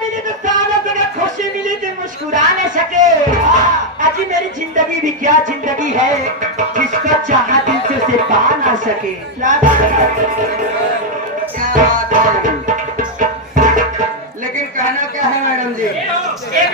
मिली तो सालों से खुशी मिली तो मुस्कुरा न सके। अजी मेरी जिंदगी भी क्या जिंदगी है जिसका चाहा दिल से उसे पा ना सके। क्या बात है। लेकिन कहना क्या है मैडम जी? एक